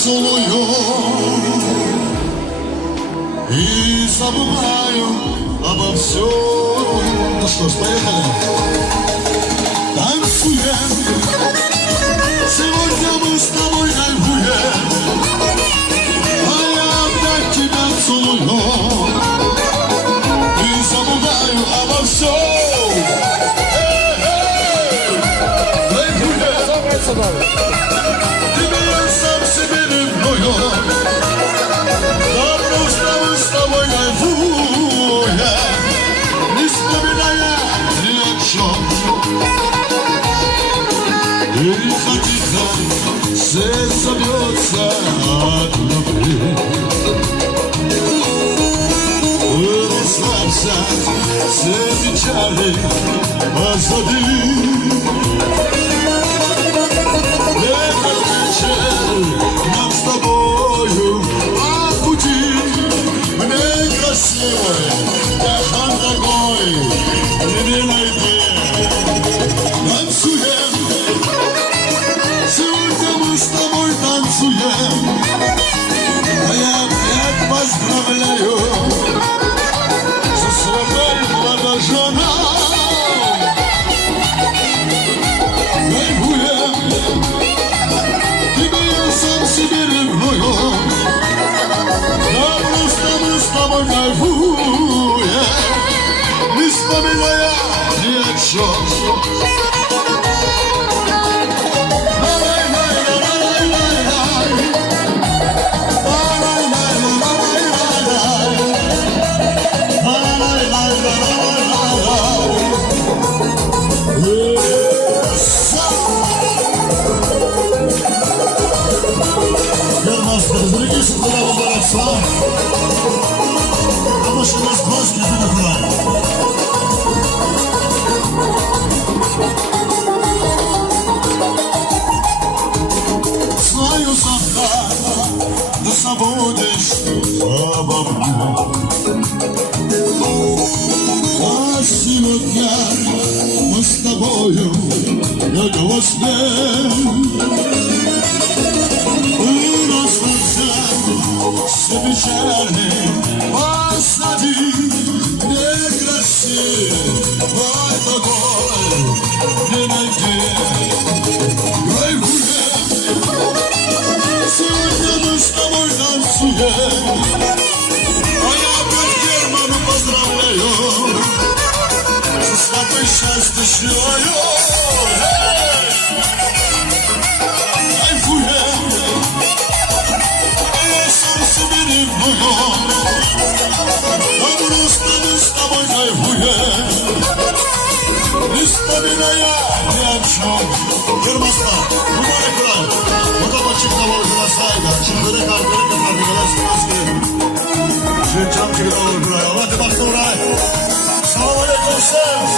целую и забываю обо всем. Ну что ж, поехали. Танцуем, сегодня мы с тобой кайфуем, а я опять тебя целую и забываю обо всем. Тебя я сам себе ревную, да просто мы с тобой кайфуем, не вспоминая ни о чем. Тихо-тихо сердце бьется от любви. Расслабься, все печали позади. Этот вечер нам с тобою по пути. Мне красивой, я дорогой, не найти. Танцуем, сегодня мы с тобой танцуем, а я опять поздравляю со свадьбой молодожена. Кайфуем, тебя я сам себе ревную, да просто мы с тобой кайфуем, не вспоминая ни о чем. Разберитесь, куда вы борются, потому что у нас глазки занахлали. Знаю, завтра ты забудешь обо мне, а сегодня мы с тобою как во сне. Все печали позади, некрасивый такой не найти. Кайфуем, сегодня мы с тобой танцуем, а я опять Герману поздравляю, со свадьбой счастья желаю. Кайфуем, а просто мы с тобой кайфуем, не вспоминая ни о чем. Гермостан, numara kural, o da açıklama uygulasaydı, şimdi kalbine kadar uygulasaydı. Şu cam gibi olur buraya, hadi bak oraya. Selamun aleyküm.